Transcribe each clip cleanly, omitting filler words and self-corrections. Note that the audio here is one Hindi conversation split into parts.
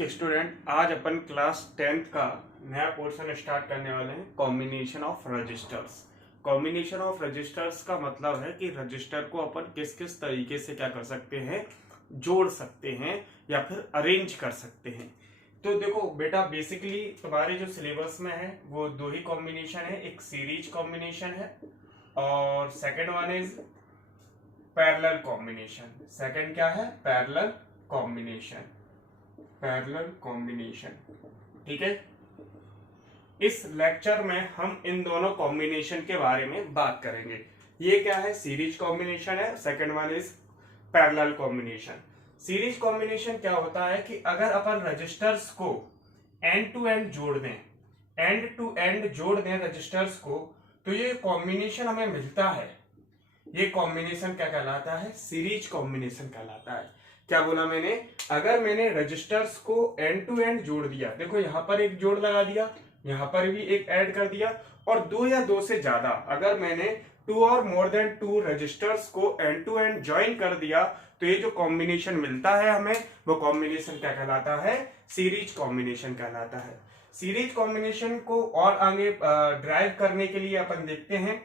ओके स्टूडेंट, आज अपन क्लास 10th का नया पोर्शन स्टार्ट करने वाले हैं, combination of registers. Combination of registers का मतलब है कि रजिस्टर को अपन किस किस तरीके से क्या कर सकते हैं, जोड़ सकते हैं या फिर अरेंज कर सकते हैं। तो देखो बेटा, बेसिकली तुम्हारे जो सिलेबस में है वो दो ही कॉम्बिनेशन है, एक सीरीज कॉम्बिनेशन है और second one is parallel combination. Second क्या है? Parallel combination. पैरेलल कॉम्बिनेशन, ठीक है। इस लेक्चर में हम इन दोनों कॉम्बिनेशन के बारे में बात करेंगे। ये क्या है? सीरीज कॉम्बिनेशन है, second one is parallel combination. Series combination क्या होता है कि अगर अपन रजिस्टर्स को एंड टू एंड जोड़ दें, एंड टू एंड जोड़ दें रजिस्टर्स को, तो ये कॉम्बिनेशन हमें मिलता है। ये कॉम्बिनेशन क्या कहलाता है? सीरीज कॉम्बिनेशन कहलाता है। क्या बोला मैंने? अगर मैंने रजिस्टर्स को एंड टू एंड जोड़ दिया, देखो यहां पर एक जोड़ लगा दिया, यहां पर भी एक ऐड कर दिया, और दो या दो से ज्यादा अगर मैंने टू और मोर देन टू रजिस्टर्स को एंड टू एंड ज्वाइन कर दिया, तो ये जो कॉम्बिनेशन मिलता है हमें, वो कॉम्बिनेशन क्या कहलाता है? सीरीज कॉम्बिनेशन कहलाता है। सीरीज कॉम्बिनेशन को और आगे ड्राइव करने के लिए अपन देखते हैं,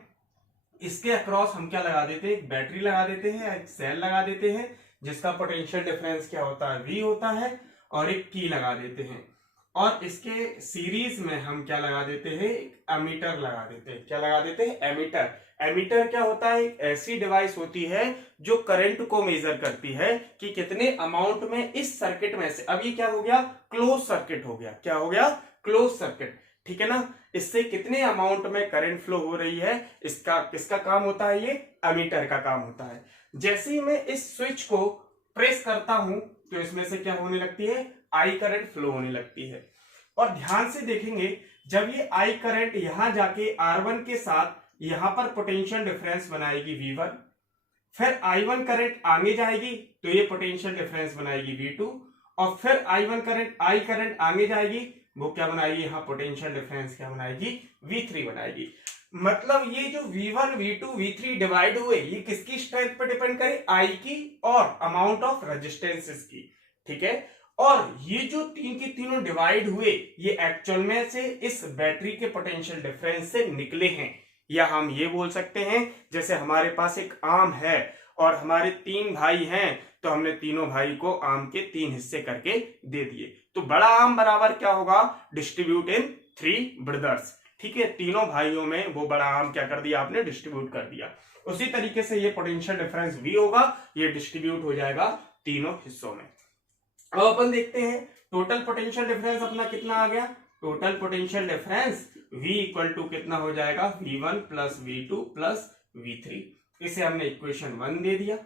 इसके अक्रॉस हम क्या लगा देते हैं? एक बैटरी लगा देते हैं, एक सेल लगा देते हैं जिसका पोटेंशियल डिफरेंस क्या होता है? V होता है, और एक की लगा देते हैं। और इसके सीरीज में हम क्या लगा देते हैं? एक एमीटर लगा देते हैं। क्या लगा देते हैं? एमीटर। एमीटर क्या होता है? एक ऐसी डिवाइस होती है जो करंट को मेजर करती है कि कितने अमाउंट में इस सर्किट में से, अब ये क्या हो गया? क्लोज सर्किट हो गया। क्या हो गया? क्लोज सर्किट, ठीक है ना। इससे कितने अमाउंट में करंट फ्लो हो रही है, इसका किसका काम होता है? ये एमीटर का काम होता है। जैसे ही मैं इस स्विच को प्रेस करता हूं तो इसमें से क्या होने लगती है? आई करंट फ्लो होने लगती है। और ध्यान से देखेंगे, जब ये आई करंट यहां जाके R1 के साथ यहां पर पोटेंशियल डिफरेंस बनाएगी V1, फिर I1 करंट आगे जाएगी तो ये पोटेंशियल डिफरेंस बनाएगी V2, और फिर आई करंट आगे जाएगी, वो क्या बनाएगी? यहां पोटेंशियल डिफरेंस क्या बनाएगी? V3 बनाएगी। मतलब ये जो V1, V2, V3 डिवाइड हुए, ये किसकी स्ट्रेंथ पर डिपेंड करे? I की और अमाउंट ऑफ रेजिस्टेंसेस की, ठीक है। और ये जो तीन की तीनों डिवाइड हुए, ये एक्चुअल में से इस बैटरी के पोटेंशियल डिफरेंस से निकले हैं। या हम ये बोल सकते हैं, जैसे हमारे पास एक आम है और हमारे तीन भाई हैं, तो हमने तीनों भाई को आम के तीन हिस्से करके दे दिए, तो बड़ा आम बराबर क्या होगा? डिस्ट्रीब्यूट इन 3 ब्रदर्स, ठीक है। तीनों भाइयों में वो बड़ा आम क्या कर दिया? आपने डिस्ट्रीब्यूट कर दिया। उसी तरीके से ये पोटेंशियल डिफरेंस V होगा, ये डिस्ट्रीब्यूट हो जाएगा तीनों हिस्सों में। अब अपन देखते हैं टोटल पोटेंशियल डिफरेंस अपना कितना आ गया। Total potential difference V equal to कितना हो जाएगा? V1 plus V2 plus V3। इसे हमने इक्वेशन 1 दे दिया,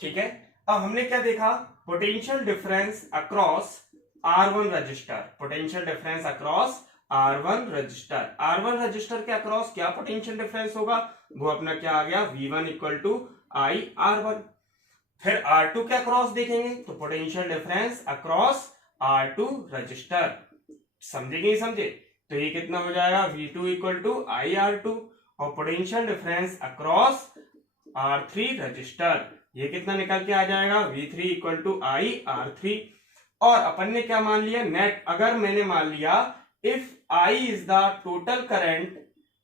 ठीक है। अब हमने क्या देखा? Potential difference across R1 register. Potential difference across R1 register. R1 register के अक्रॉस क्या पोटेंशियल डिफरेंस होगा? वो अपना क्या आ गया? V1 equal to I R1। फिर R2 के अक्रॉस देखेंगे तो potential difference across R2 register. समझे कि नहीं समझे? तो ये कितना हो जाएगा? V2 equal to I R2। और potential difference across R3 register, ये कितना निकल के आ जाएगा? V3 equal to I R3। और अपन ने क्या मान लिया? नेट। अगर मैंने मान लिया if I is the total current,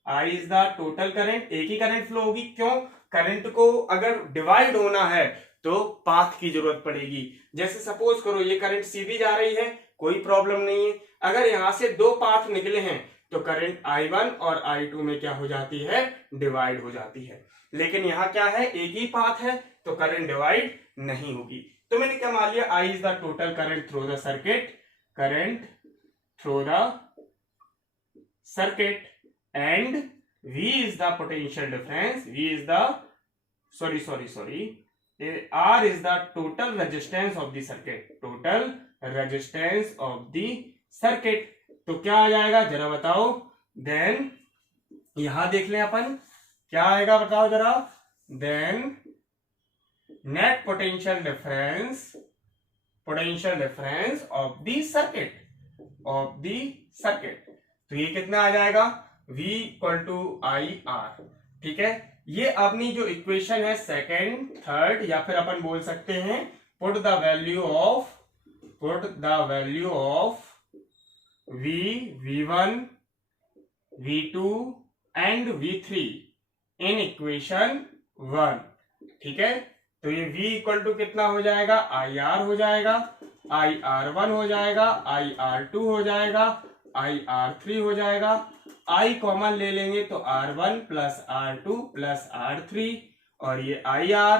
I is the total current, एक ही करंट फ्लो होगी। क्यों? करंट को अगर डिवाइड होना है तो पाथ की जरूरत पड़ेगी। जैसे सपोज करो ये करंट सीधी जा रही है, कोई प्रॉब्लम नहीं है। अगर यहां से दो पाथ निकले हैं तो करंट I1 और I2 में क्या हो जाती है? डिवाइड हो जाती है। लेकिन यहां क्या है? एक ही पाथ है, तो करंट डिवाइड नहीं होगी। तो मैंने क्या मान लिया? I is the total current through the circuit, current through the circuit, and V is the potential difference, V is the R is the total resistance of the circuit, total resistance of the circuit। तो क्या आ जाएगा जरा बताओ? देन यहां देख लें अपन, क्या आएगा बताओ जरा? Then net potential difference of the circuit, तो ये कितना आ जाएगा? V equal to I R, ठीक है। ये अपनी जो इक्वेशन है सेकेंड, थर्ड, या फिर अपन बोल सकते हैं put the value of put the value of V, V1, V2 and V3 in equation 1। ठीक है, तो ये V इक्वल टू कितना हो जाएगा, IR हो जाएगा, IR1 हो जाएगा, IR2 हो जाएगा, IR3 हो जाएगा। I कॉमन ले लेंगे तो R1 plus R2 plus R3 और ये IR,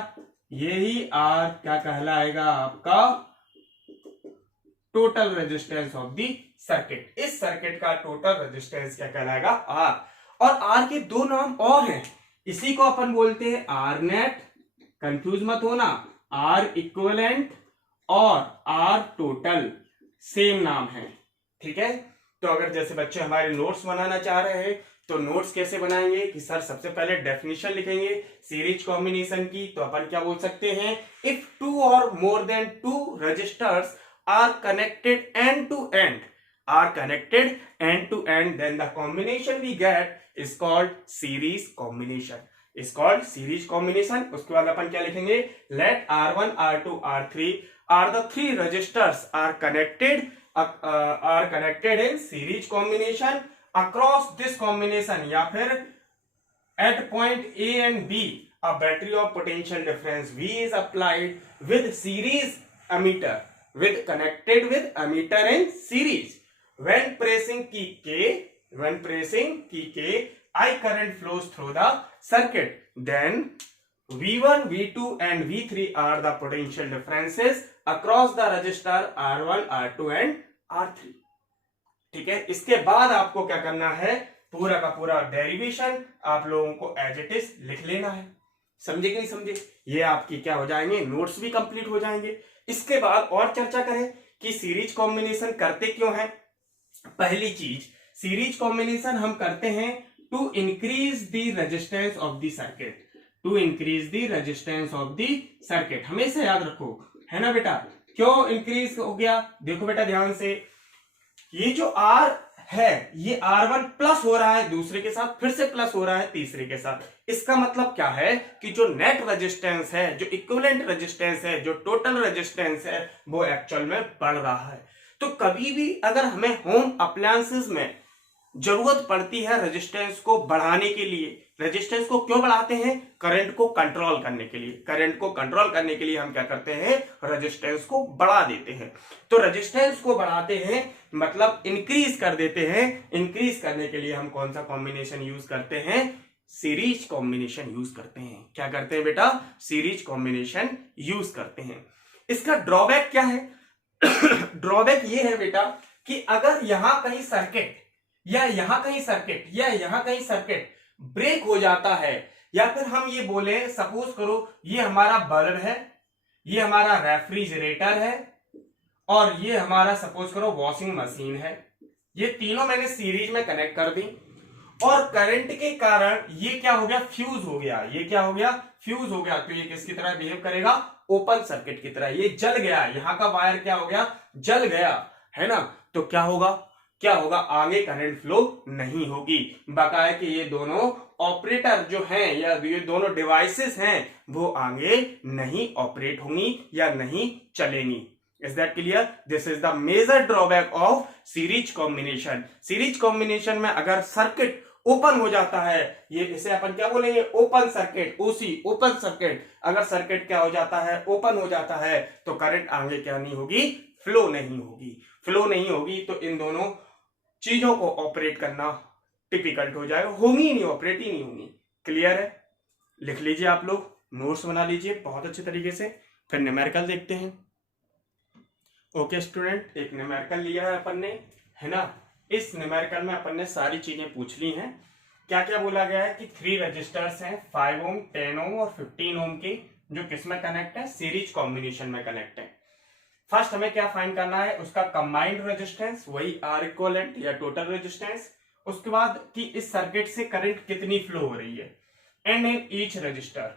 यही R क्या कहलाएगा आपका total resistance of the circuit. इस सर्किट का टोटल रेजिस्टेंस क्या कहलाएगा, R। और R के दो नाम और हैं, इसी को अपन बोलते हैं R नेट, कंफ्यूज मत होना, R इक्विवेलेंट और R टोटल सेम नाम है। ठीक है, तो अगर जैसे बच्चे हमारे नोट्स बनाना चाह रहे हैं तो नोट्स कैसे बनाएंगे कि सर सबसे पहले डेफिनेशन लिखेंगे सीरीज कॉम्बिनेशन की, तो अपन क्या बोल सकते हैं, इफ टू और more than two resistors are connected end to end, then the combination we get is called series combination, उसके बाद अपन क्या लिखेंगे, let R1 R2 R3 are the three registers are connected in series combination across this combination, या फिर at point A and B a battery of potential difference V is applied with series ammeter connected with ammeter in series. When pressing key K, I current flows through the circuit. Then V1, V2 and V3 are the potential differences across the resistor R1, R2 and R3. ठीक है, इसके बाद आपको क्या करना है, पूरा का पूरा डेरिवेशन आप लोगों को एज इट इज लिख लेना है। समझे कि नहीं समझे, ये आपकी क्या हो जाएंगे, नोट्स भी कंप्लीट हो जाएंगे। इसके बाद और चर्चा करें कि सीरीज कॉम्बिनेशन करते क्यों हैं। पहली चीज, सीरीज कॉम्बिनेशन हम करते हैं to increase the resistance of the circuit, हमेशा याद रखो, है ना बेटा। क्यों इंक्रीज हो गया, देखो बेटा ध्यान से, ये जो R है ये R1 प्लस हो रहा है दूसरे के साथ, फिर से प्लस हो रहा है तीसरे के साथ। इसका मतलब क्या है कि जो नेट रेजिस्टेंस है, जो इक्विवेलेंट रेजिस्टेंस है, जो टोटल रेजिस्टेंस है, वो एक्चुअल में बढ़ रहा है। तो कभी भी अगर हमें होम अप्लायंसेस में जरूरत पड़ती है रेजिस्टेंस को बढ़ाने के लिए, रेजिस्टेंस को क्यों बढ़ाते हैं, करंट को कंट्रोल करने के लिए। करंट को कंट्रोल करने के लिए हम क्या करते हैं, रेजिस्टेंस को बढ़ा देते हैं। तो रेजिस्टेंस को बढ़ाते हैं मतलब इंक्रीज कर देते हैं। इंक्रीज करने के लिए हम कौन सा कॉम्बिनेशन यूज करते हैं, सीरीज कॉम्बिनेशन यूज करते हैं। क्या करते हैं बेटा, सीरीज कॉम्बिनेशन यूज करते हैं। इसका ड्रॉबैक क्या है ड्रॉबैक ये है बेटा कि अगर यहां कहीं सर्किट या यहां कहीं सर्किट या यहां कहीं सर्किट ब्रेक हो जाता है, या फिर हम ये बोले, सपोज करो ये हमारा बल्ब है, ये हमारा रेफ्रिजरेटर है और ये हमारा सपोज करो वॉशिंग मशीन है, ये तीनों मैंने सीरीज में कनेक्ट कर दी और करंट के कारण ये क्या हो गया, फ्यूज हो गया। ये क्या हो गया, फ्यूज हो गया। तो ये किसकी तरह बिहेव करेगा, ओपन सर्किट की तरह। ये जल गया, यहां का वायर क्या हो गया, जल गया, है ना। तो क्या होगा, आगे करंट फ्लो नहीं होगी। बकाया कि ये दोनों ऑपरेटर जो हैं या ये दोनों डिवाइसेस हैं वो आगे नहीं ऑपरेट होंगी या नहीं चलेंगी। Is that clear? This is the major drawback of series combination. Series combination में अगर सर्किट ओपन हो जाता है, ये इसे अपन क्या बोलेंगे, ओपन सर्किट, ओसी, ओपन सर्किट। अगर सर्किट क्या हो जाता है, ओपन हो जाता है, तो करंट आगे क्या नहीं होगी, फ्लो नहीं होगी। तो इन दोनों चीजों को ऑपरेट करना डिफिकल्ट हो जाएगा, होंगी ही नहीं, ऑपरेट ही नहीं होंगी। क्लियर है, लिख लीजिए आप लोग, नोट्स बना लीजिए बहुत अच्छे तरीके से। फिर न्यूमेरिकल देखते हैं। ओके स्टूडेंट, एक न्यूमेरिकल लिया है अपन ने, है ना। इस न्यूमेरिकल में अपन ने सारी चीजें पूछ ली हैं। क्या क्या बोला गया है कि 3 रजिस्टर्स हैं, 5 ओम, 10 ओम और 15 ओम के, जो किसमें कनेक्ट है, सीरीज कॉम्बिनेशन में कनेक्ट है। फर्स्ट हमें क्या फाइंड करना है, उसका कंबाइंड रेजिस्टेंस, वही आर इक्विवेलेंट या टोटल रेजिस्टेंस। उसके बाद कि इस सर्किट से करंट कितनी फ्लो हो रही है, and in each resistor.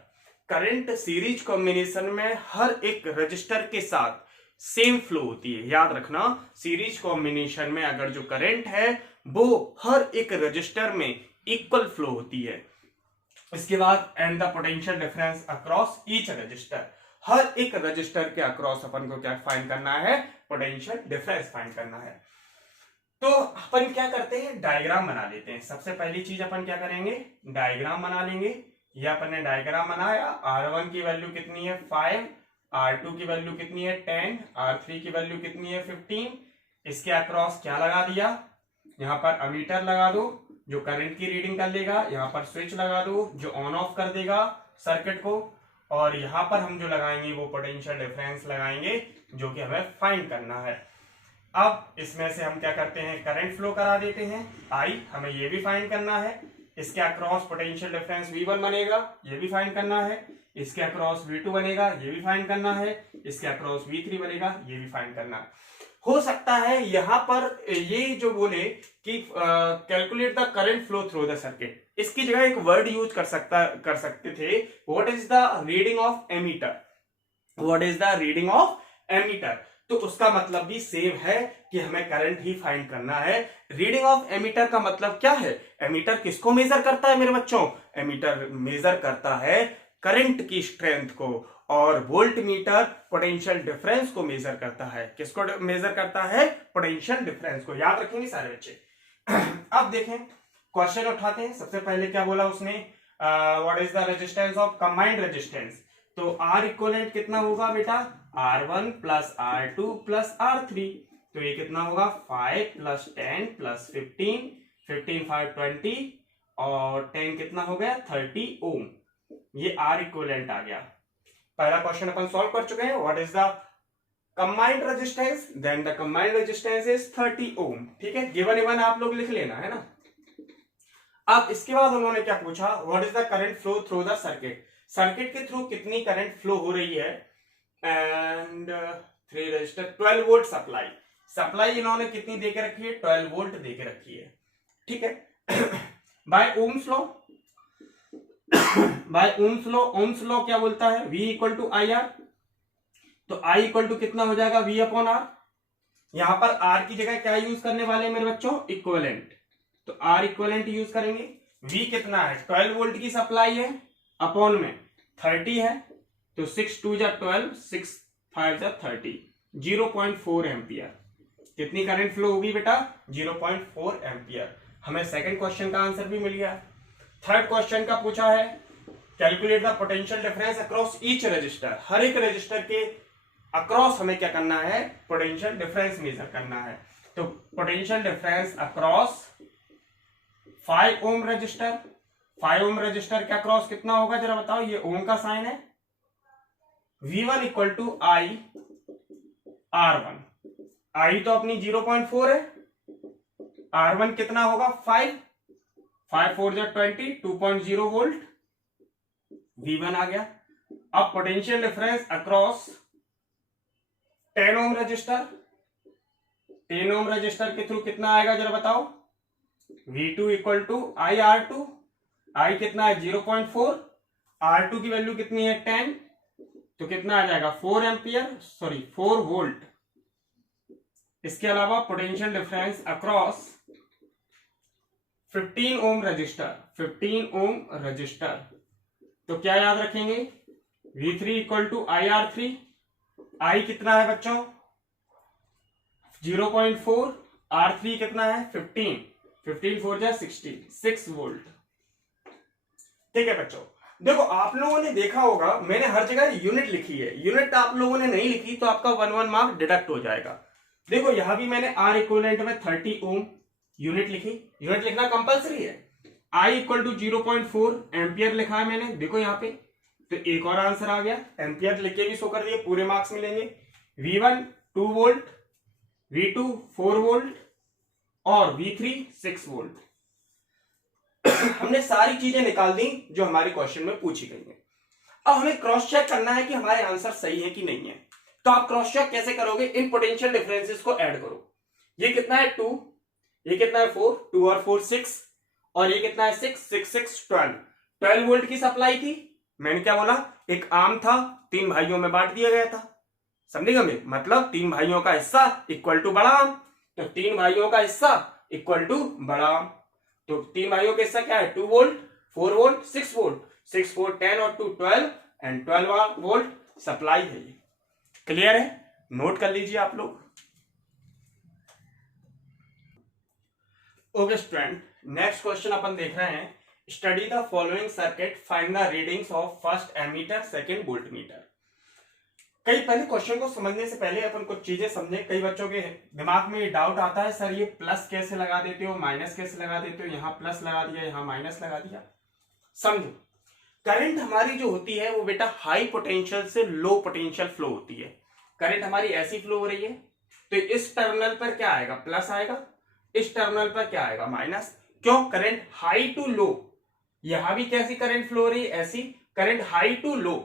Current series combination में हर एक रजिस्टर के साथ सेम फ्लो होती है। याद रखना, सीरीज कॉम्बिनेशन में अगर जो करंट है वो हर एक रजिस्टर में इक्वल फ्लो होती है। इसके बाद and the potential difference across each resistor, हर एक रजिस्टर के अक्रॉस अपन को क्या फाइंड करना है, पोटेंशियल डिफरेंस फाइंड करना है। तो अपन क्या करते हैं, डायग्राम बना लेते हैं। सबसे पहली चीज अपन क्या करेंगे, डायग्राम बना लेंगे। ये अपन ने डायग्राम बनाया, R1 की वैल्यू कितनी है 5, R2 की वैल्यू कितनी है 10, R3 की वैल्यू कितनी है 15। इसके अक्रॉस क्या लगा दिया, यहाँ पर अमीटर लगा दो जो करंट की रीडिंग कर लेगा, यहाँ पर स्विच लगा दो जो ऑन ऑफ कर देगा सर्किट को, और यहाँ पर हम जो लगाएंगे वो पोटेंशियल डिफरेंस लगाएंगे जो कि हमें फाइंड करना है। अब इसमें से हम क्या करते हैं, करंट फ्लो करा देते हैं I, हमें ये भी फाइंड करना है। इसके अक्रॉस पोटेंशियल डिफरेंस V1 बनेगा, ये भी फाइंड करना है। इसके अक्रॉस V2 बनेगा, ये भी फाइंड करना है। इसके अक्रॉस V3 बनेगा, ये भी फाइंड करना है। हो सकता है यहां पर ये जो बोले कि calculate the current flow through the circuit, इसकी जगह एक वर्ड यूज कर सकते थे, what is the reading of ammeter, what is the reading of ammeter. तो उसका मतलब भी सेम है कि हमें करंट ही फाइंड करना है। रीडिंग ऑफ एमीटर का मतलब क्या है, एमीटर किसको मेजर करता है मेरे बच्चों, एमीटर मेजर करता है करंट की स्ट्रेंथ को, और वोल्ट मीटर पोटेंशियल डिफरेंस को मेजर करता है। किसको मेजर करता है, पोटेंशियल डिफरेंस को। याद रखेंगे सारे बच्चे। अब देखें क्वेश्चन उठाते हैं। सबसे पहले क्या बोला उसने, what is the resistance of combined resistance. तो R इक्विवेलेंट कितना होगा बेटा, R1 plus R2 plus R3। तो ये कितना होगा 5 प्लस 10 प्लस 15, 15 5 20 और 10 कितना हो गया 30 ओम। ये R इक्विवेलेंट आ गया। पहला क्वेश्चन अपन सॉल्व कर चुके हैं। What is the combined resistance, then the combined resistance is 30 ohm. ठीक है, गिवन इवन आप लोग लिख लेना है ना। अब इसके बाद उन्होंने क्या पूछा, what is the current flow through the circuit, circuit के थ्रू कितनी करंट फ्लो हो रही है। And 3 register 12 volt supply, supply इन्होंने कितनी देके रखी है, 12 वोल्ट देके रखी है। ठीक है। By Ohm's law, by Ohm's law, Ohm's law क्या बोलता है, V equal to I R. तो I इक्वल टू कितना हो जाएगा, V अपॉन आर। यहां पर R की जगह क्या यूज करने वाले हैं मेरे बच्चों, इक्विवेलेंट। तो R इक्विवेलेंट यूज करेंगे। V कितना है, 12 वोल्ट की सप्लाई है, अपॉन में 30 है, तो 6 2 जा 12, 6 5 जा 30, 0.4 एम्पियर। कितनी करंट फ्लो होगी बेटा, 0.4 एम्पियर। हमें सेकंड क्वेश्चन का आंसर भी मिल गया। थर्ड क्वेश्चन का पूछा है, calculate the potential difference across each resistor. हर एक रजिस्टर के अक्रॉस हमें क्या करना है, पोटेंशियल डिफरेंस मेजर करना है। तो potential difference across 5 ohm resistor, 5 ohm resistor के अक्रॉस कितना होगा जरा बताओ, ये ओम का साइन है। V1 equal to I R1, I तो अपनी 0.4 है, R1 कितना होगा 5, 5 4 जा 20, 2.0 वोल्ट, V1 आ गया। अब potential difference across 10 ohm resistor, 10 ohm resistor के थ्रू कितना आएगा जरा बताओ, V2 equal to I R2, I कितना है 0.4, R2 की वैल्यू कितनी है 10, तो कितना आ जाएगा 4 एम्पियर, सॉरी 4 वोल्ट। इसके अलावा potential difference across 15 ohm resistor, 15 ohm resistor, तो क्या याद रखेंगे, V3 equal to I R3, I कितना है बच्चों 0.4, R3 कितना है 15, 15 4 जा 60, 6 वोल्ट। ठीक है बच्चों, देखो आप लोगों ने देखा होगा मैंने हर जगह यूनिट लिखी है, यूनिट आप लोगों ने नहीं लिखी तो आपका 1 मार्क डिडक्ट हो जाएगा। देखो यहां भी मैंने R इक्विवेलेंट में 30 ओम यूनिट लिखी, यूनिट लिखना कंपलसरी है। I इक्वल टू 0.4 एम्पियर लिखा है मैंने, देखो यहाँ पे, तो एक और आंसर आ गया, एम्पियर लिख के भी शो कर दिए, पूरे मार्क्स मिलेंगे। V1 2 वोल्ट, V2 4 वोल्ट और V3 6 वोल्ट। हमने सारी चीजें निकाल दी जो हमारे क्वेश्चन में पूछी गई है। अब हमें क्रॉस चेक करना है कि हमारे आंसर सही है कि नहीं है। तो आप क्रॉस चेक कैसे करोगे, इन पोटेंशियल डिफरेंसेस को ऐड करो। ये कितना है 2, ये कितना है 4, 2 और 4 6, और ये कितना है 6 6 6 12 वोल्ट की सप्लाई थी। मैंने क्या बोला, एक आम था, 3 भाइयों में बांट दिया गया था, समझेगा मैं, मतलब 3 भाइयों का हिस्सा इक्वल टू बड़ा आम, तो 3 भाइयों का हिस्सा इक्वल टू बड़ा आम। तो 3 भाइयों का हिस्सा क्या है 2 वोल्ट, 4 वोल्ट, 6 वोल्ट, 6 4 10 और 2 12 एंड 12 वोल्ट, सप्लाई है ये। क्लियर है? नोट कर लीजिए आप लोग। ओके स्टूडेंट, नेक्स्ट क्वेश्चन अपन देख रहे हैं। Study the following circuit, find the readings of first ammeter, second voltmeter. कई पहले क्वेश्चन को समझने से पहले अपन कुछ चीजें समझे। कई बच्चों के दिमाग में डाउट आता है, सर ये प्लस कैसे लगा देते हो, माइनस कैसे लगा देते हो, यहाँ प्लस लगा दिया, यहाँ माइनस लगा दिया। समझो, करंट हमारी जो होती है वो बेटा हाई पोटेंशियल से लो पोटेंशियल फ्लो होती है। करंट हमारी ऐसी फ्लो हो रही है, तो इस टर्मिनल पर क्या आएगा, प्लस आएगा, इस टर्मिनल पर क्या आएगा, माइनस। क्यों? Current high to low. यहां भी कैसी करंट फ्लो हो रही है, ऐसी करंट हाई टू लो।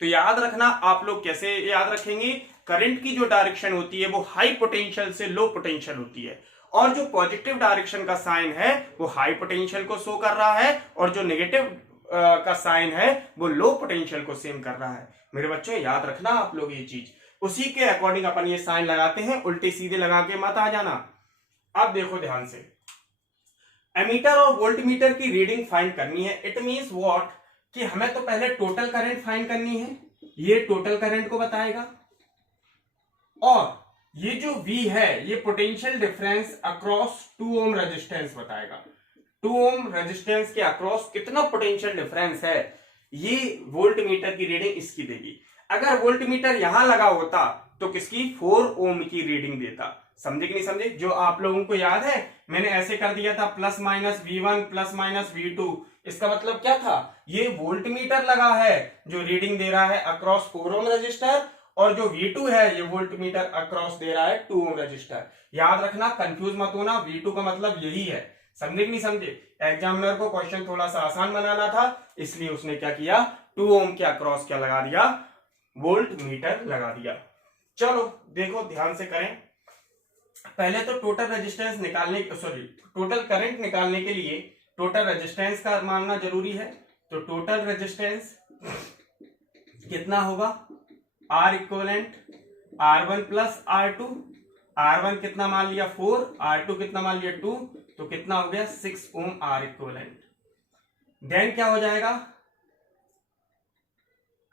तो याद रखना, आप लोग कैसे याद रखेंगे, करंट की जो डायरेक्शन होती है वो हाई पोटेंशियल से लो पोटेंशियल होती है, और जो पॉजिटिव डायरेक्शन का साइन है वो हाई पोटेंशियल को शो कर रहा है, और जो नेगेटिव का साइन है वो लो पोटेंशियल को सेम कर रहा है। मेरे बच्चों याद रखना आप लोग ये चीज, उसी के अकॉर्डिंग अपन ये साइन लगाते हैं, उल्टे सीधे लगा के मत आ जाना। अब देखो ध्यान से, एमीटर और वोल्टमीटर की रीडिंग फाइंड करनी है। इट मींस व्हाट, कि हमें तो पहले टोटल करंट फाइंड करनी है, ये टोटल करंट को बताएगा, और ये जो V है ये potential difference across 2 ohm resistance बताएगा। 2 ओम रेजिस्टेंस के अक्रॉस कितना पोटेंशियल डिफरेंस है, ये वोल्टमीटर की रीडिंग इसकी देगी। अगर वोल्टमीटर यहां लगा होता तो किसकी, 4 ओम की रीडिंग देता। समझे कि नहीं समझे? जो आप लोगों को याद है, मैंने ऐसे कर दिया था, plus minus V1 plus minus V2। इसका मतलब क्या था, ये वोल्टमीटर लगा है जो रीडिंग दे रहा है अक्रॉस 4 ओम रजिस्टर, और जो V2 है ये वोल्टमीटर अक्रॉस दे रहा है 2 ओम रजिस्टर। याद रखना, कंफ्यूज मत होना, V2 का मतलब यही है। समझे कि नहीं समझे? एग्जामिनर को क्वेश्चन थोड़ा सा आसान बनाना था, इसलिए उसने क्या किया, 2 ओम के अक्रॉस क्या लगा दिया, वोल्टमीटर लगा दिया। चलो देखो ध्यान से करें। पहले तो टोटल रेजिस्टेंस निकालने, सॉरी टोटल करंट निकालने के लिए टोटल रेजिस्टेंस का मानना जरूरी है। तो टोटल रेजिस्टेंस कितना होगा, R equivalent R1 plus R2। R1 कितना मान लिया 4, R2 कितना मान लिया 2, तो कितना हो गया 6 ओम R इक्वलेंट। देन क्या हो जाएगा,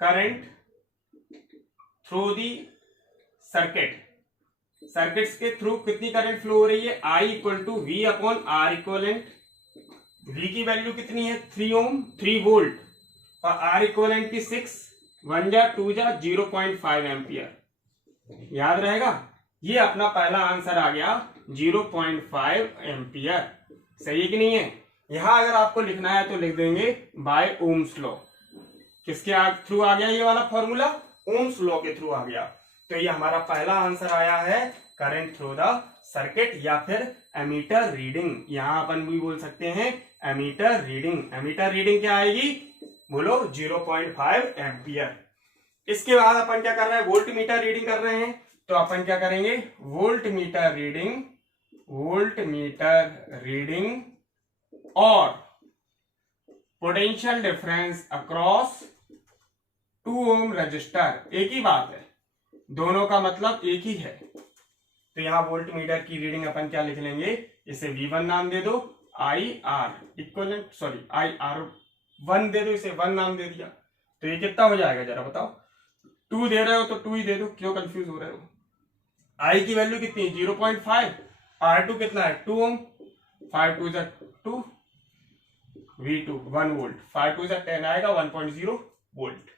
current through the circuit, circuits के थ्रू कितनी करंट फ्लो हो रही है, I equal to V upon R equivalent. V की वैल्यू कितनी है 3 ओम, 3 वोल्ट, और R इक्वलेंट की 6, 1 जा 2 जा 0.5 एम्पियर। याद रहेगा, ये अपना पहला आंसर आ गया 0.5 एम्पियर। सही है कि नहीं है? यहां अगर आपको लिखना है तो लिख देंगे बाय ओम्स लॉ। किसके थ्रू आ गया ये वाला फॉर्मूला, ओम्स लॉ के थ्रू आ गया। तो ये हमारा पहला आंसर आया है करंट थ्रू द सर्किट, या फिर एमीटर रीडिंग। यहां अपन भी बोल सकते हैं एमीटर रीडिंग। एमीटर रीडिंग क्या आएगी, बोलो 0.5 एम्पियर। इसके बाद अपन क्या कर रहे हैं, वोल्टमीटर रीडिंग कर रहे हैं। तो अपन क्या करेंगे, वोल्टमीटर रीडिंग, वोल्टमीटर रीडिंग और potential difference across 2 ohm resistor. एक ही बात है, दोनों का मतलब एक ही है। तो यहां वोल्टमीटर की रीडिंग अपन क्या लिख लेंगे, इसे V1 नाम दे दो, IR इक्वलेंट, सॉरी IR1 दे दो, इसे 1 नाम दे दिया। तो ये कितना हो जाएगा जरा बताओ, 2 दे रहे हो तो 2 ही दे दो, क्यों कंफ्यूज हो रहे हो। I की वैल्यू कितनी है 0.5, R2 कितना है 2 ओम, 5 2 2, V2 1 वोल्ट, 5 2 10 आएगा 1.0 वोल्ट।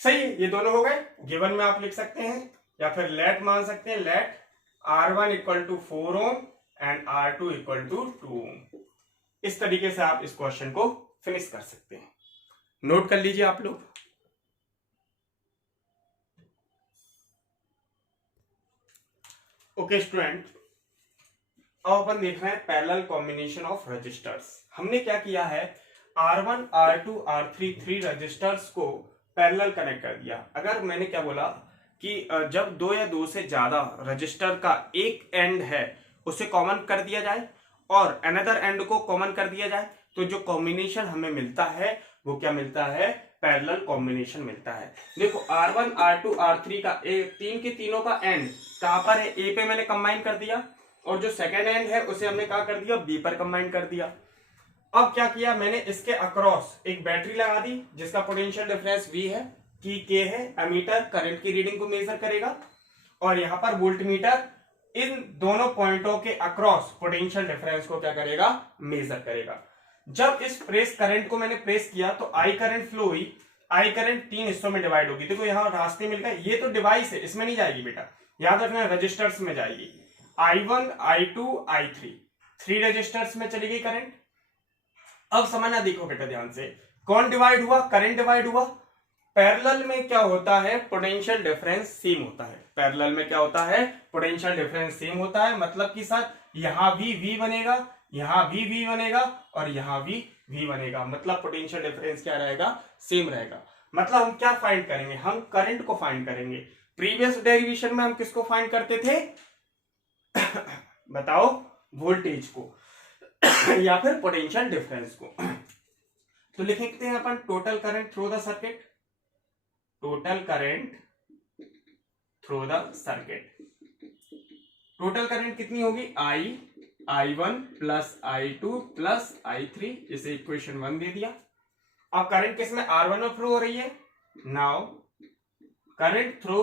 सही है, ये दोनों हो गए। गिवन में आप लिख सकते हैं, या फिर लेट मान सकते हैं, let R1 equal to 4 ohm and R2 equal to 2 ohm. इस तरीके से आप इस क्वेश्चन को फिनिश कर सकते हैं। नोट कर लीजिए आप लोग। ओके स्टूडेंट, अब अपन देख रहे हैं पैरेलल कॉम्बिनेशन ऑफ रजिस्टर्स। हमने क्या किया है, R1 R2 R3 3 रजिस्टर्स को पैरेलल कनेक्ट कर दिया। अगर मैंने क्या बोला कि जब 2 या 2 से ज्यादा रजिस्टर का एक एंड है उसे कॉमन कर दिया जाए और अनदर एंड को कॉमन कर दिया जाए, तो जो कॉम्बिनेशन हमें मिलता है वो क्या मिलता है, पैरेलल कॉम्बिनेशन मिलता है। देखो R1 R2 R3 का तीन के तीनों का एंड कहां पर है, ए पे मैंने कंबाइन कर दिया, और जो सेकेंड एंड है उसे हमने कहा कर दिया, बी पर कंबाइन कर दिया। अब क्या किया मैंने, इसके अक्रॉस एक बैटरी लगा दी जिसका पोटेंशियल डिफरेंस V है, की के है, एमीटर करंट की रीडिंग को मेजर करेगा, और यहां पर वोल्ट मीटर इन दोनों पॉइंटों के अक्रॉस पोटेंशियल डिफरेंस को क्या करेगा, मेजर करेगा। जब इस प्रेस करंट को मैंने प्रेस किया तो आई करंट फ्लो हुई, आई करंट 3 हिस्सों में डिवाइड होगी। देखो यहां रास्ते मिल गए, ये तो डिवाइस है, इसमें नहीं जाएगी बेटा, याद रखना रजिस्टर्स में जाएगी। I1 I2 I3 3 रजिस्टर्स में चली गई करंट। अब समझना, देखो बेटा ध्यान से, कौन डिवाइड हुआ, करंट डिवाइड हुआ। पैरेलल में क्या होता है, पोटेंशियल डिफरेंस सेम होता है। पैरेलल में क्या होता है, पोटेंशियल डिफरेंस सेम होता है, मतलब कि सर यहां भी V बनेगा, यहां भी V बनेगा, और यहां भी V बनेगा, मतलब पोटेंशियल डिफरेंस क्या रहेगा, सेम रहेगा। मतलब हम क्या फाइंड करेंगे, हम करंट को फाइंड करेंगे। प्रीवियस डेरिवेशन में हम किसको फाइंड करते थे बताओ, वोल्टेज को या फिर पोटेंशियल डिफरेंस को। तो लिखते हैं अपन total current through the circuit, total current through the circuit. Total current कितनी होगी, I1 plus I2 plus I3, इसे इक्वेशन 1 दे दिया। अब करंट किसमें, R1 में फ्लो हो रही है। Now current through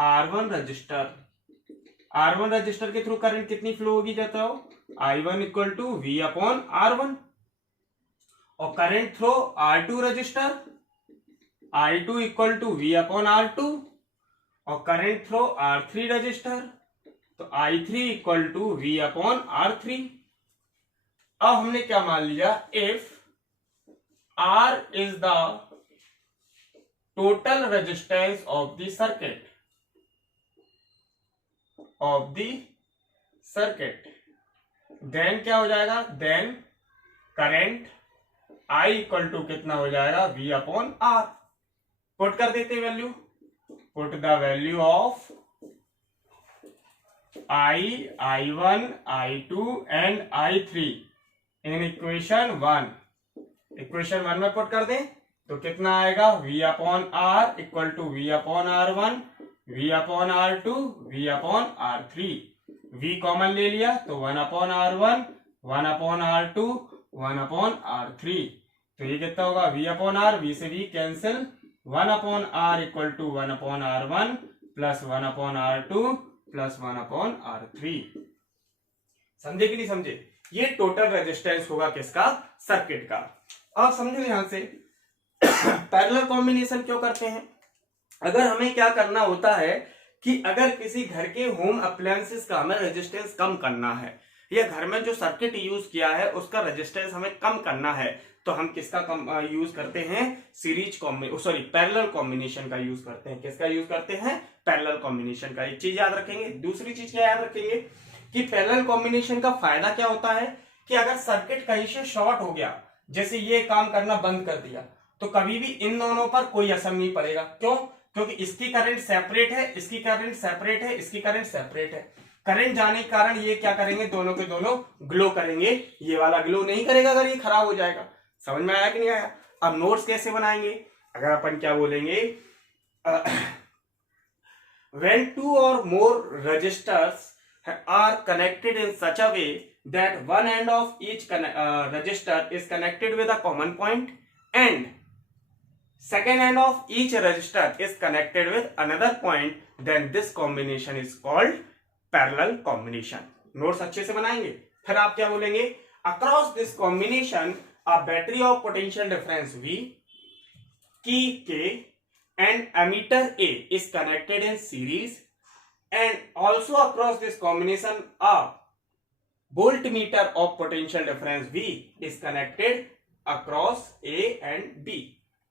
R1 register, R1 register के थ्रू करंट कितनी फ्लो होगी, जाता हो I1 equal to V upon R1, और current through R2 resistor I2 equal to V upon R2, और करंट थ्रू R3 रजिस्टर तो I3 equal to V upon R3। अब हमने क्या मान लिया, if R is the total resistance of the circuit, then क्या हो जाएगा, then current I equal to कितना हो जाएगा, V अपॉन R। पुट कर देते value, put the value of I1 I2 and I3 in equation 1। Equation 1 में पुट कर दें तो कितना आएगा, V upon R equal to V upon R1, V upon R2, V upon R3। V common ले लिया तो 1 upon R1, 1 upon R2, 1 upon R3। तो ये कितना होगा, V अपॉन R, V से V cancel, 1 upon R equal to 1 upon R1 plus 1 upon R2 plus 1 upon R3। समझे कि नहीं समझे, ये टोटल रेजिस्टेंस होगा किसका, सर्किट का। अब समझो ध्यान से, पैरेलल कॉम्बिनेशन क्यों करते हैं। अगर हमें क्या करना होता है कि अगर किसी घर के होम अप्लायंसेस का हमें रेजिस्टेंस कम करना है, या घर में जो सर्किट यूज किया है उसका रेजिस्टेंस हमें कम करना है, तो हम किसका यूज करते हैं, पैरेलल कॉम्बिनेशन का यूज करते हैं। किसका यूज करते हैं, पैरेलल कॉम्बिनेशन का। एक चीज याद रखेंगे, दूसरी चीज क्या याद रखेंगे कि पैरेलल कॉम्बिनेशन का फायदा क्या होता है कि अगर सर्किट कहीं से शॉर्ट हो गया, जैसे ये काम करना बंद कर दिया, तो कभी भी इन दोनों पर कोई असर नहीं पड़ेगा। क्यों, क्योंकि इसकी करंट सेपरेट है, इसकी करंट सेपरेट है, इसकी करंट सेपरेट है। करंट जाने के कारण ये क्या करेंगे, दोनों के दोनों ग्लो करेंगे, ये वाला ग्लो नहीं करेगा अगर ये खराब हो जाएगा। समझ में आया कि नहीं आया। अब नोट्स कैसे बनाएंगे, अगर अपन क्या बोलेंगे, when two or more resistors are connected in such a way that one end of each resistor is connected with a common point and second end of each resistor is connected with another point, then this combination is called parallel combination। Notes अच्छे से बनाएंगे। फिर आप क्या बोलेंगे, across this combination a battery of potential difference V, key K and ammeter A is connected in series, and also across this combination a voltmeter of potential difference V is connected across A and B।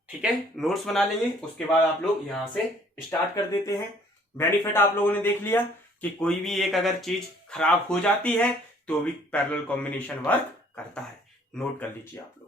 ठीक है, नोट्स बना लेंगे, उसके बाद आप लोग यहां से स्टार्ट कर देते हैं। बेनिफिट आप लोगों ने देख लिया कि कोई भी एक अगर चीज खराब हो जाती है तो भी पैरेलल कॉम्बिनेशन वर्क करता है। नोट कर लीजिए आप लोग।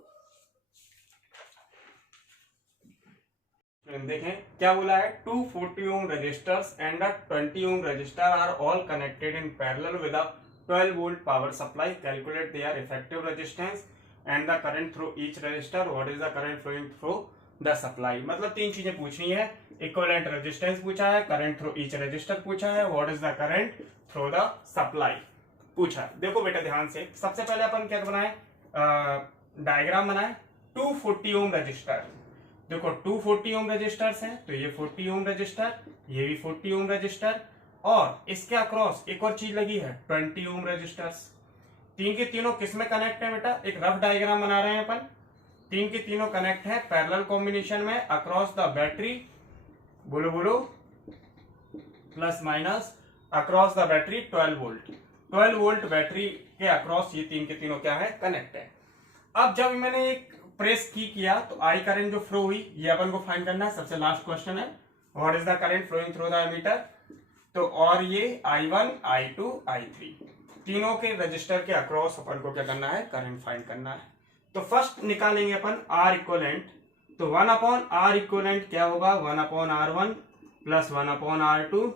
देखें क्या बोला है, 240 ohm resistors and a 20 ohm resistor are all connected in parallel with a 12 volt power supply। Calculate their effective resistance and the current through each resistor। What is the current flowing through the supply। मतलब तीन चीजें पूछनी है, इक्विवेलेंट रेजिस्टेंस पूछा है, करंट थ्रू ईच रेजिस्टर पूछा है, what is the current through the supply पूछा है। देखो बेटा ध्यान से, सबसे पहले अपन क्या बनाए, डायग्राम बनाए 240 ओम रजिस्टर। देखो 240 ओम रजिस्टर्स हैं, तो ये 40 ओम रजिस्टर, ये भी 40 ओम रजिस्टर, और इसके अक्रॉस एक और चीज लगी है 20 ओम रजिस्टर्स। तीन के तीनों किस में कनेक्ट है बेटा? एक रफ डायग्राम बना रहे हैं अपन। तीन के तीनों कनेक्ट है पैरेलल कॉम्बिनेशन में अक्रॉस द बैटरी, बोलो बोलो, plus minus across the battery 12 volt. 12 volt battery के अक्रॉस ये तीन के तीनों क्या है? कनेक्ट है। अब जब मैंने एक प्रेस किया तो आई करंट जो फ्लो हुई, ये अपन को फाइंड करना है। सबसे लास्ट क्वेश्चन है, what is the current flowing through the ammeter. तो और ये I1, I2, I3 तीनों के रजिस्टर के अक्रॉस अपन को क्या करना है? करंट फाइंड करना है। तो फर्स्ट निकालेंगे अपन R इक्विवेलेंट। तो 1/R इक्विवेलेंट क्या होगा? 1/R1 plus 1/R2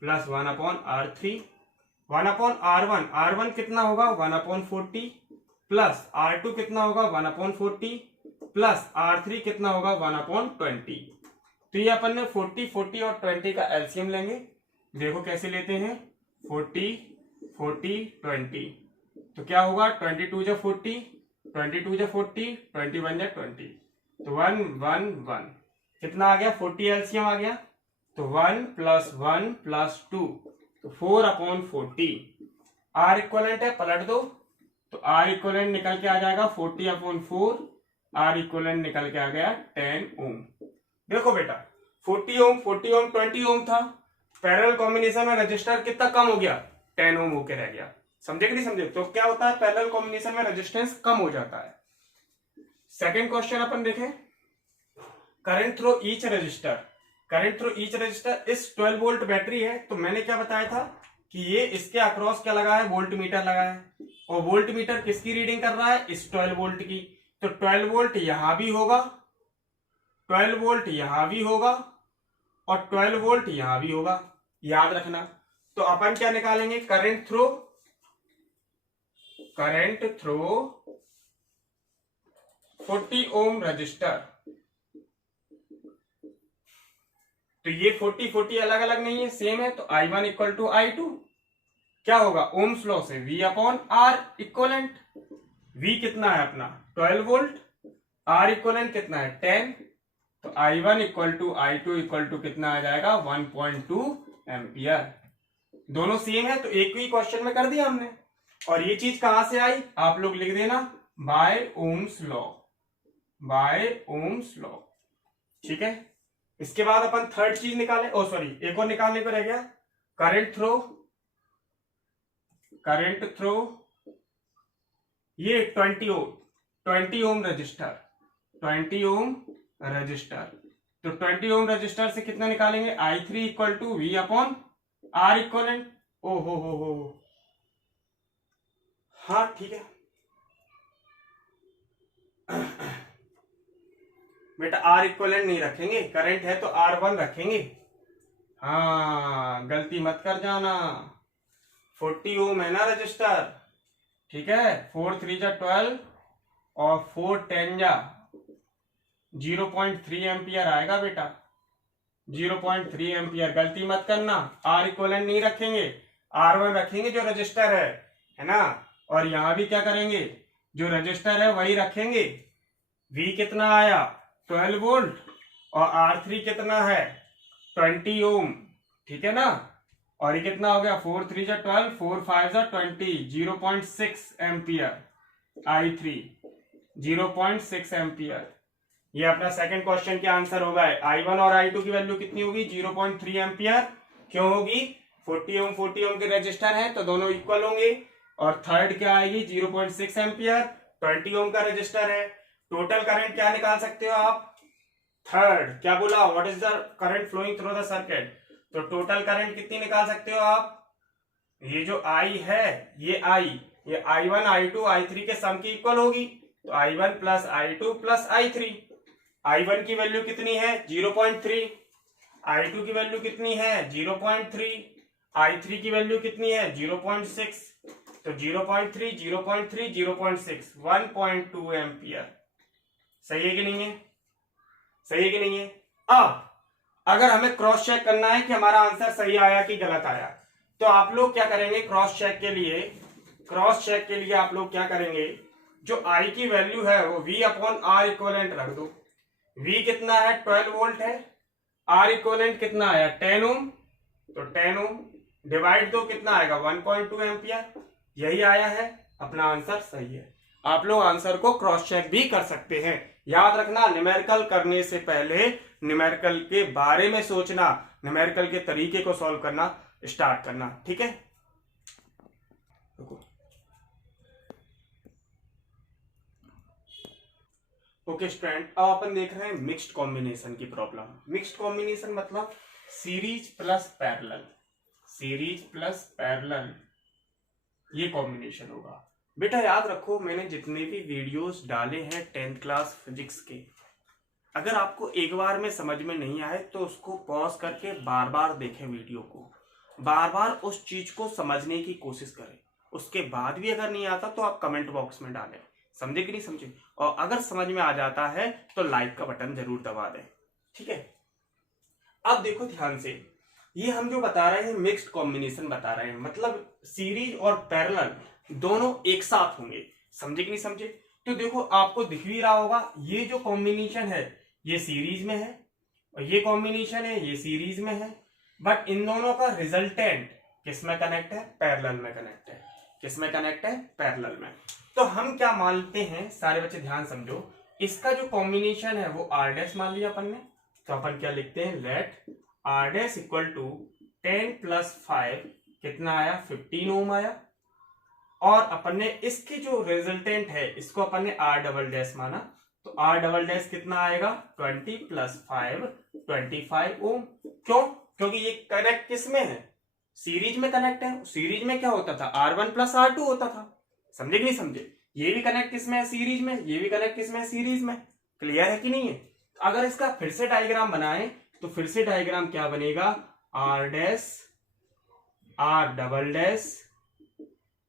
plus 1/R3। 1/R1, R1 कितना होगा? 1/40 प्लस R2 कितना होगा? 1/40 प्लस R3 कितना होगा? 1/20। तो ये अपन ने 40, 40 और 20 का एलसीएम लेंगे। देखो कैसे लेते हैं, 40, 40, 20। तो क्या होगा? 22 जा 40, 22 जा 40, 21 जा 20, तो 1, 1, 1 कितना आ गया? 40 एलसीएम आ गया। तो 1 प्लस 1 प्लस 2, तो 4/40। R इक्वलेंट है, पलट दो, तो R इक्वलेंट निकल के आ जाएगा 40/4। R इक्वलेंट निकल के आ गया 10 ओम। देखो बेटा 40 ओम, 40 ओम 20 ओम था, पैरेलल कॉम्बिनेशन में रजिस्टर कितना कम हो गया? 10 ओम होके रह गया। समझे कि नहीं समझे? तो क्या होता है? पैरेलल कॉम्बिनेशन में रेजिस्टेंस कम हो जाता है। सेकंड क्वेश्चन अपन देखें, current through each resistor. Current through each resistor इस 12 वोल्ट बैटरी है, तो मैंने क्या बताया था कि ये इसके अक्रॉस क्या लगा है? वोल्ट मीटर लगा है, और वोल्ट मीटर किसकी रीडिंग कर रहा है? इस 12 वोल्ट की। तो 12 वोल्ट यहां भी होगा, 12 वोल्ट यहां भी होगा, और 12 वोल्ट यहां भी होगा, याद रखना। तो अपन क्या निकालेंगे? Current through 40 ohm resistor. तो ये 40, 40 अलग अलग नहीं है, सेम है। तो I1 इक्वल टू I2 क्या होगा? ओम्स लॉ से V/R इक्वलेंट। V कितना है अपना? 12 वोल्ट। R इक्वलेंट कितना है? 10। तो I1 equal to I2 equal to कितना आ जाएगा? 1.2 एम्पियर। दोनों सेम है, तो एक ही क्वेश्चन में कर दिया हमने। और ये चीज कहां से आई? आप लोग लिख देना, by Ohm's law, by Ohm's law. ठीक है। इसके बाद अपन थर्ड चीज निकाले, ओ सॉरी एक और निकालने को रह गया, करंट थ्रो ये 20 ओम रजिस्टर, 20 ओम रजिस्टर। तो 20 ओम रजिस्टर से कितना निकालेंगे? I3 equal to V/R equivalent. ओ हो, हाँ ठीक है बेटा, R इक्वलेंट नहीं रखेंगे, करंट है तो R1 रखेंगे। हाँ गलती मत कर जाना, 40 ओम है ना रजिस्टर, ठीक है। 4 3 जा 12 और 4 10 जा 0.3 एम्पियर आएगा बेटा, 0.3 एम्पियर। गलती मत करना, R इक्वलेंट नहीं रखेंगे, R1 रखेंगे जो रजिस्टर है ना। और यहां भी क्या करेंगे? जो रजिस्टर है वही रखेंगे। V कितना आया? 12 वोल्ट, और R3 कितना है? 20 ओम, ठीक है ना। और ये कितना हो गया? 4 3 जा 12, 4 5 जा 20, 0.6 एम्पियर। I3 0.6 ampere. ये अपना सेकंड क्वेश्चन के आंसर होगा। I1 और I2 की वैल्यू कितनी होगी? 0.3 एम्पियर। क्यों होगी? 40 ओम के रजिस्टर है तो दोनों इक्वल होंगे। और थर्ड क्या आएगी? 0.6 एम्पियर, 20 ओम का रजिस्टर है। टोटल करंट क्या निकाल सकते हो आप? थर्ड क्या बोला? What is the current flowing through the circuit. तो टोटल करंट कितनी निकाल सकते हो आप? ये जो I है, ये I1 I2 I3 के सम की इक्वल होगी। तो I1 plus I2 plus I3। I1 की वैल्यू कितनी है? 0.3। I2 की वैल्यू कितनी है? 0.3। I3 की वैल्यू कितनी है? 0.6। तो 0.3 0.3 0.6 1.2 एम्पियर। सही है कि नहीं है? सही है कि नहीं है? अब अगर हमें क्रॉस चेक करना है कि हमारा आंसर सही आया कि गलत आया, तो आप लोग क्या करेंगे? क्रॉस चेक के लिए आप लोग क्या करेंगे? जो आई की वैल्यू है वो V अपॉन आर इक्वलेंट रख दो। V कितना है 12 वोल्ट है, आर इक्वलेंट कितना आया 10 ओम, तो 10 ओम डिवाइड दो कितना आएगा 1.2 एम्पियर, यही आया है, अपना आंसर सही है। आप लोग आंसर को क्रॉस चेक भी कर सकते हैं। याद रखना न्यूमेरिकल करने से पहले न्यूमेरिकल के बारे में सोचना, न्यूमेरिकल के तरीके को सॉल्व करना स्टार्ट करना, ठीक है। ओके स्टूडेंट, अब अपन देख रहे हैं मिक्स्ड कॉम्बिनेशन की प्रॉब्लम। मिक्स्ड कॉम्बिनेशन मतलब series plus parallel, series plus parallel ये कॉम्बिनेशन होगा। बेटा याद रखो, मैंने जितने भी वीडियोस डाले हैं 10th क्लास फिजिक्स के, अगर आपको एक बार में समझ में नहीं आए तो उसको पॉज करके बार बार देखें वीडियो को, बार बार उस चीज को समझने की कोशिश करें। उसके बाद भी अगर नहीं आता तो आप कमेंट बॉक्स में डालें, समझे कि नहीं समझे, और अगर समझ में आ जाता है तो लाइक का बटन जरूर दबा दें, ठीक है। अब देखो ध्यान से, ये हम जो बता रहे हैं मिक्स्ड कॉम्बिनेशन बता रहे हैं, मतलब सीरीज और पैरेलल दोनों एक साथ होंगे, समझे कि नहीं समझे। तो देखो आपको दिख भी रहा होगा, ये जो कॉम्बिनेशन है ये सीरीज में है और ये कॉम्बिनेशन है ये सीरीज में है, बट इन दोनों का रिजल्टेंट किस में कनेक्ट है, पैरेलल में कनेक्ट है। किस में कनेक्ट है, पैरेलल में। तो हम क्या मानते हैं, सारे बच्चे ध्यान समझो, इसका जो कॉम्बिनेशन है वो आर डैश मान लिया अपन ने, तो अपन क्या लिखते हैं, let R dash equal to 10 plus 5 कितना आया 15 ओम आया, और अपन ने इसकी जो रिजल्टेंट है इसको अपन ने आर डबल डैश माना, तो आर डबल डैश कितना आएगा 20 प्लस 5 25 ओम। क्यों, क्योंकि ये कनेक्ट किस में है, सीरीज में कनेक्ट है। सीरीज में क्या होता था, R1 प्लस R2 होता था, समझे कि नहीं समझे। ये भी कनेक्ट किस में है, सीरीज में, ये भी कनेक्ट किस में है, सीरीज में। क्लियर है कि नहीं है। अगर इसका फिर से डायग्राम बनाए तो फिर से डायग्राम क्या बनेगा, R dash R double dash,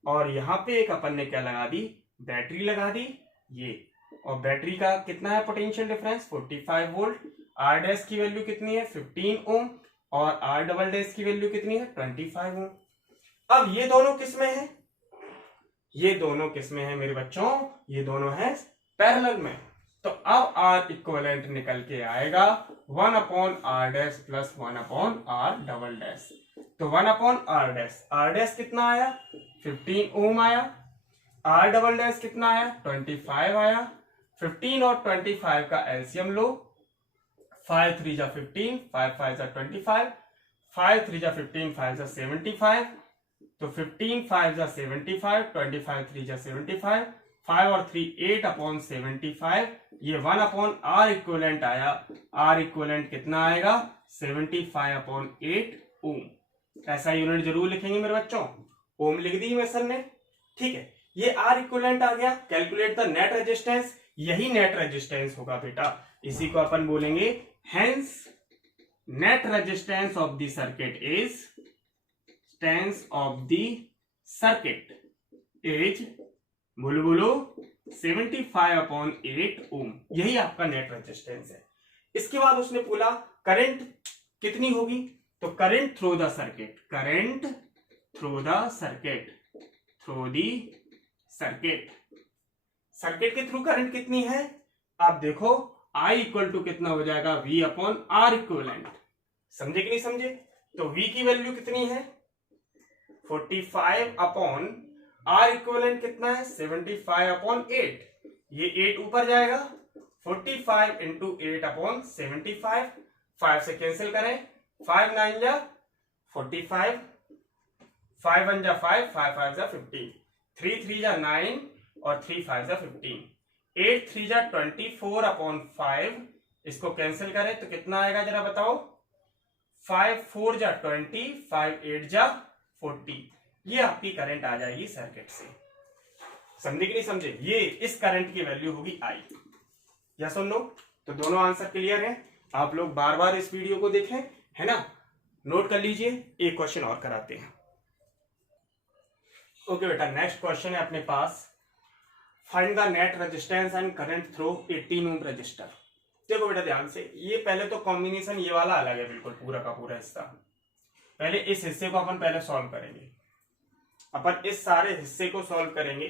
और यहां पे एक अपन ने क्या लगा दी, बैटरी लगा दी ये, और बैटरी का कितना है potential difference 45 volt, R dash की वैल्यू कितनी है 15 ओम, और आर डबल डैश की वैल्यू कितनी है 25 ओम। अब ये दोनों किस में है, ये दोनों किस में है मेरे बच्चों, ये दोनों है पैरेलल में। तो अब आर इक्विवेलेंट निकल के आएगा 1 upon R dash plus 1 upon R double dash. तो 1 अपॉन आर डैश कितना आया 15 ओम आया, आर डबल डैश कितना आया 25 आया। 15 और 25 का एलसीएम लो, 5 3 जा 15, 5 5 जा 25, 5 3 जा 15, 5 जा 75, तो 15 5 जा 75, 25 3 जा 75, 5 और 3 8 अपॉन 75, ये 1 अपॉन आर इक्विवेलेंट आया। आर इक्विवेलेंट कितना आएगा 75 अपॉन 8 ओम। ऐसा यूनिट जरूर लिखेंगे मेरे बच्चों, ओम लिख दी मैं सर ने, ठीक है। ये आर इक्विवेलेंट आ गया। कैलकुलेट द नेट रेजिस्टेंस, यही नेट रेजिस्टेंस होगा बेटा, इसी को अपन बोलेंगे hence net resistance of the circuit is resistance of the circuit is बोलो 75 अपॉन 8 ओम, यही आपका नेट रेजिस्टेंस है। इसके बाद उसने बोला करंट कितनी होगी, तो current through the circuit, current through the circuit, through the circuit, circuit के थ्रू करंट कितनी है, आप देखो I इक्वल टू कितना हो जाएगा V अपॉन आर इक्विवेलेंट, समझे कि नहीं समझे। तो V की वैल्यू कितनी है 45 अपॉन आर इक्विवेलेंट कितना है 75 अपॉन 8, ये 8 ऊपर जाएगा, 45 इंटू 8 अपॉन 75, 5 से कैंसिल करें, 5 9 जा 45, 5 1 जा 5, 5 5 जा 15, 3 3 जा 9 और 3 5 जा 15, 8 3 जा 24 अपॉन 5, इसको कैंसिल करें तो कितना आएगा जरा बताओ, 5 4 जा 20, 5 8 जा 40, ये आपकी करंट आ जाएगी सर्किट से, समझे कि नहीं समझे। ये इस करंट की वैल्यू होगी I, या सुन लो। तो दोनों आंसर क्लियर है, आप लोग बार बार इस वीडियो को देखें, है ना, नोट कर लीजिए। एक क्वेश्चन और कराते हैं। ओके बेटा, नेक्स्ट क्वेश्चन है अपने पास, find the net resistance and current through 18 ohm resistor. देखो बेटा ध्यान से, ये पहले तो कॉम्बिनेशन ये वाला अलग है बिल्कुल, पूरा का पूरा हिस्सा। पहले इस हिस्से को अपन पहले सॉल्व करेंगे, अपन इस सारे हिस्से को सॉल्व करेंगे,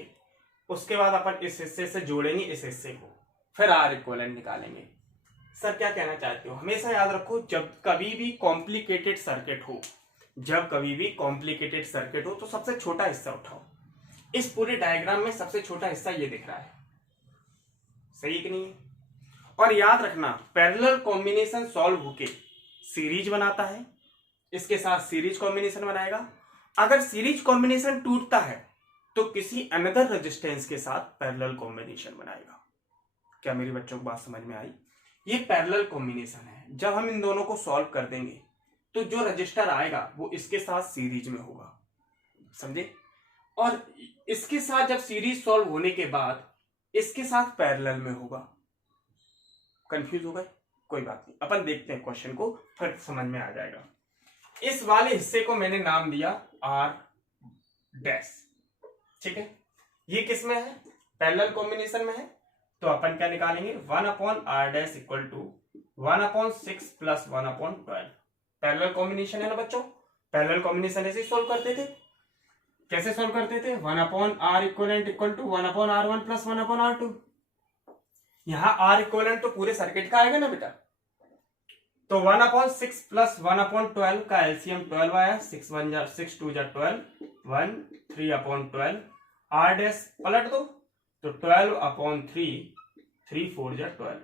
उसके बाद अपन इस हिस्से से जोड़ेंगे इस हिस्से को, फिर आर इक्विवेलेंट निकालेंगे। सर क्या कहना चाहते हो? हमेशा याद रखो, जब कभी भी कॉम्प्लिकेटेड सर्किट हो, जब कभी भी कॉम्प्लिकेटेड सर्किट हो तो सबसे छोटा हिस्सा उठाओ। इस पूरे डायग्राम में सबसे छोटा हिस्सा ये दिख रहा है, सही कि नहीं है? और याद रखना, पैरेलल कॉम्बिनेशन सॉल्व होके सीरीज बनाता है, इसके साथ सीरीज कॉम्बिनेशन बनाएगा। अगर सीरीज कॉम्बिनेशन टूटता है तो किसी अनदर रेजिस्टेंस के साथ पैरेलल कॉम्बिनेशन बनाएगा। क्या मेरी बच्चों को बात समझ में आई? ये पैरेलल कॉम्बिनेशन है। जब हम इन दोनों को सॉल्व कर देंगे तो जो रजिस्टर आएगा वो इसके साथ सीरीज में होगा, समझे? और इसके साथ जब सीरीज सॉल्व होने के बाद इसके साथ पैरेलल में होगा। कंफ्यूज हो गए? कोई बात नहीं, अपन देखते हैं क्वेश्चन को, फिर समझ में आ जाएगा। इस वाले हिस्से को मैंने नाम दिया आर डैश, ठीक है? ये किस में है? पैरेलल कॉम्बिनेशन में है। तो अपन क्या निकालेंगे? 1/r dash equal to 1/6 plus 1/12। Parallel combination है ना बच्चों? पैरेलल कॉम्बिनेशन ऐसे सोल्व करते थे। कैसे सोल्व करते थे? 1/r equivalent equal to 1/r1 plus 1/r2। यहां r इक्वलेंट तो पूरे सर्किट का आएगा ना बेटा, तो 1/6 प्लस 1/12 का एलसीएम 12 आया, 6 1 जा 6 2 जा 12, 1 3/12। r डैश पलट दो तो 12/3, 3 4 जा 12,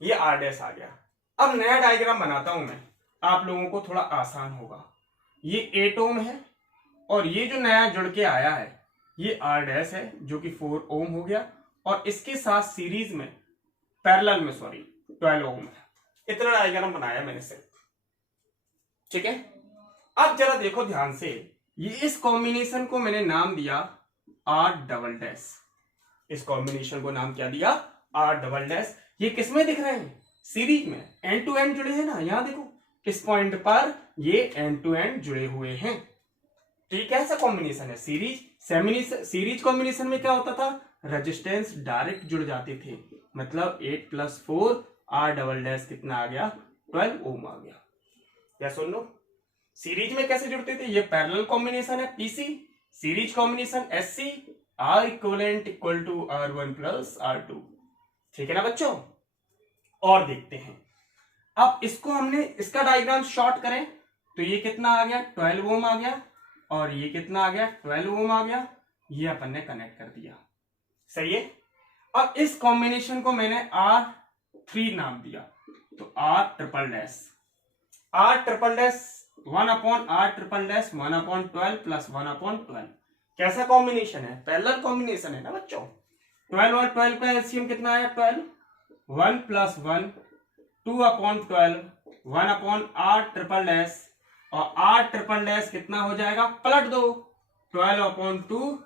ये r डैश आ गया। अब नया डायग्राम बनाता हूं मैं, आप लोगों को थोड़ा आसान होगा। ये 8 ओम है और ये जो नया जुड़ के आया है ये r डैश है जो कि 4 ओम हो गया, और इसके साथ सीरीज में पैरेलल में 12 ओम है। इतना डायग्राम बनाया मैंने सिर्फ, ठीक है? अब जरा देखो ध्यान से, ये इस कॉम्बिनेशन को मैंने नाम दिया आर डबल डैश। इस कॉम्बिनेशन को नाम क्या दिया? R double dash. ये किसमें दिख रहे हैं? सीरीज में, एंड टू एंड जुड़े हैं ना। यहां देखो इस पॉइंट पर ये एंड टू एंड जुड़े हुए हैं। तो ये कैसा कॉम्बिनेशन है? सीरीज कॉम्बिनेशन में क्या होता था? रेजिस्टेंस डायरेक्ट जुड़ जाते थे, मतलब 8 + 4 आर डबल डैश कितना आ गया? 12 ओम आ गया। क्या सुन लो, सीरीज में कैसे जुड़ते थे? ये पैरेलल कॉम्बिनेशन है PC, series combination SC, R equivalent equal to R1 plus R2, ठीक है ना बच्चों? और देखते हैं, अब इसको हमने, इसका डायग्राम शॉर्ट करें तो ये कितना आ गया? 12 ओम आ गया, और ये कितना आ गया? 12 ओम आ गया। ये अपन ने कनेक्ट कर दिया, सही है? अब इस कॉम्बिनेशन को मैंने R3 नाम दिया, तो R triple dash, R triple dash 1/r triple dash 1/12 plus 1/12। कैसा कॉम्बिनेशन है? पैरेलल कॉम्बिनेशन है ना बच्चों। 12 और 12 का एलसीएम कितना आया? 12, 1 + 1 2/12, 1/r ट्रिपल डैश, और r ट्रिपल डैश कितना हो जाएगा? पलट दो, 12/2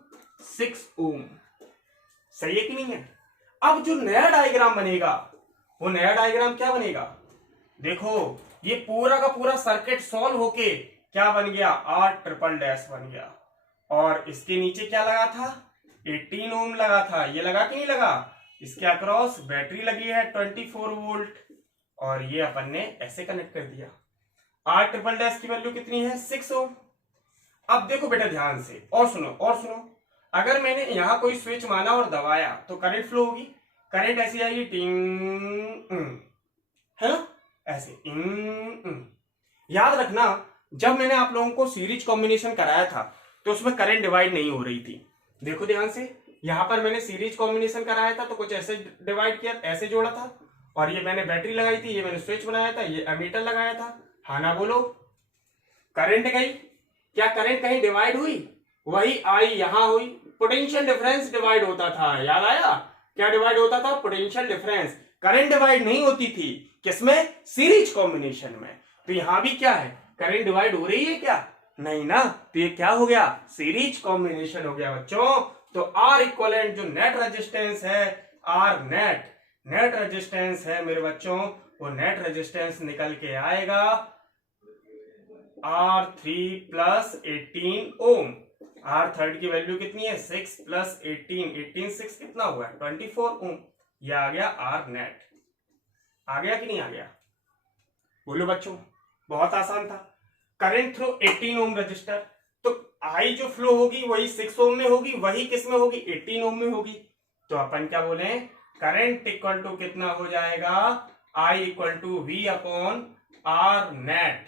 6 ओम। सही है कि नहीं है? अब जो नया डायग्राम बनेगा वो नया डायग्राम क्या बनेगा? देखो ये पूरा का पूरा सर्किट सॉल्व होके क्या बन गया? आर ट्रिपल डैश बन गया, और इसके नीचे क्या लगा था? 18 ओम लगा था। ये लगा कि नहीं लगा? इसके अक्रॉस बैटरी लगी है 24 वोल्ट, और ये अपन ने ऐसे कनेक्ट कर दिया। आर ट्रिपल डैश की वैल्यू कितनी है? 6 ओम। अब देखो बेटा ध्यान से, और सुनो, अगर मैंने यहां कोई स्विच माना और दबाया तो करंट फ्लो होगी। करंट ऐसी आएगी, टिंग, है ना, ऐसे। याद रखना, जब मैंने आप लोगों को सीरीज कॉम्बिनेशन कराया था तो उसमें करंट डिवाइड नहीं हो रही थी। देखो ध्यान से, यहां पर मैंने सीरीज कॉम्बिनेशन कराया था तो कुछ ऐसे डिवाइड किया, ऐसे जोड़ा था, और ये मैंने बैटरी लगाई थी, ये मैंने स्विच बनाया था, ये एमीटर लगाया था। हाँ ना बोलो? करंट गई, क्या करंट कहीं डिवाइड हुई? वही आई यहां हुई। पोटेंशियल डिफरेंस डिवाइड होता था, याद आया? क्या डिवाइड होता था? Potential difference. करंट डिवाइड नहीं होती थी, किसमें? सीरीज कॉम्बिनेशन में। तो यहां भी क्या है? करंट डिवाइड हो रही है क्या? नहीं ना, तो ये क्या हो गया? सीरीज कॉम्बिनेशन हो गया बच्चों। तो आर इक्विवेलेंट जो नेट रेजिस्टेंस है, आर नेट रेजिस्टेंस है मेरे बच्चों, वो नेट रेजिस्टेंस निकल के आएगा R3 + 18 ओम। आर थर्ड की वैल्यू कितनी है? 6 + 18, 6 कितना हुआ? 24 ओम। ये आ गया आर नेट। आ गया कि नहीं आ गया? बोलो बच्चों, बहुत आसान था। करंट थ्रू 18 ओम रजिस्टर, तो आई जो फ्लो होगी वही 6 ओम में होगी, वही किस में होगी 18 ओम में होगी। तो अपन क्या बोले, करंट इक्वल टू कितना हो जाएगा, I equal to V upon R net,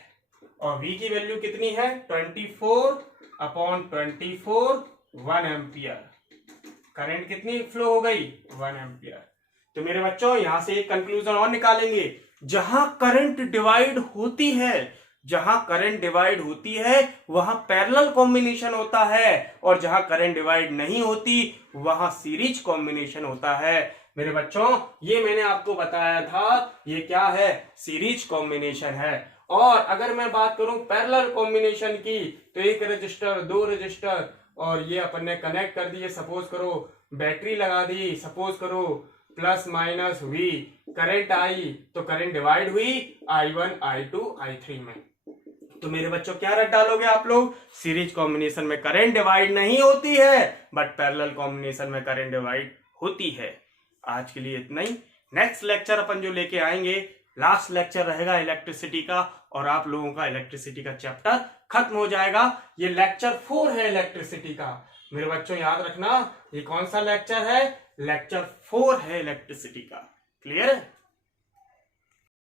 और v की वैल्यू कितनी है 24 अपॉन 24 1 एम्पियर। करंट कितनी फ्लो हो गई 1 एम्पियर। तो मेरे बच्चों यहां से एक कंक्लूजन और निकालेंगे, जहां करंट डिवाइड होती है, जहां करंट डिवाइड होती है वहां पैरेलल कॉम्बिनेशन होता है, और जहां करंट डिवाइड नहीं होती वहां सीरीज कॉम्बिनेशन होता है। मेरे बच्चों ये मैंने आपको बताया था, ये क्या है, सीरीज कॉम्बिनेशन है। और अगर मैं बात करूं पैरेलल कॉम्बिनेशन की, तो एक रजिस्टर, दो रजिस्टर, और ये अपन ने कनेक्ट कर दिए, सपोज करो बैटरी लगा दी, सपोज करो plus minus V, current I, तो करंट डिवाइड हुई I1 I2 I3 में। तो मेरे बच्चों क्या रट डालोगे आप लोग, सीरीज कॉम्बिनेशन में करंट डिवाइड नहीं होती है, बट पैरेलल कॉम्बिनेशन में करंट डिवाइड होती है। आज के लिए इतना ही। नेक्स्ट लेक्चर अपन जो लेके आएंगे, लास्ट लेक्चर रहेगा इलेक्ट्रिसिटी का, और आप लोगों का इलेक्ट्रिसिटी का चैप्टर खत्म हो जाएगा। ये लेक्चर 4 है इलेक्ट्रिसिटी का। मेरे बच्चों याद रखना, ये कौन सा लेक्चर है, लेक्चर 4 है इलेक्ट्रिसिटी का। क्लियर है।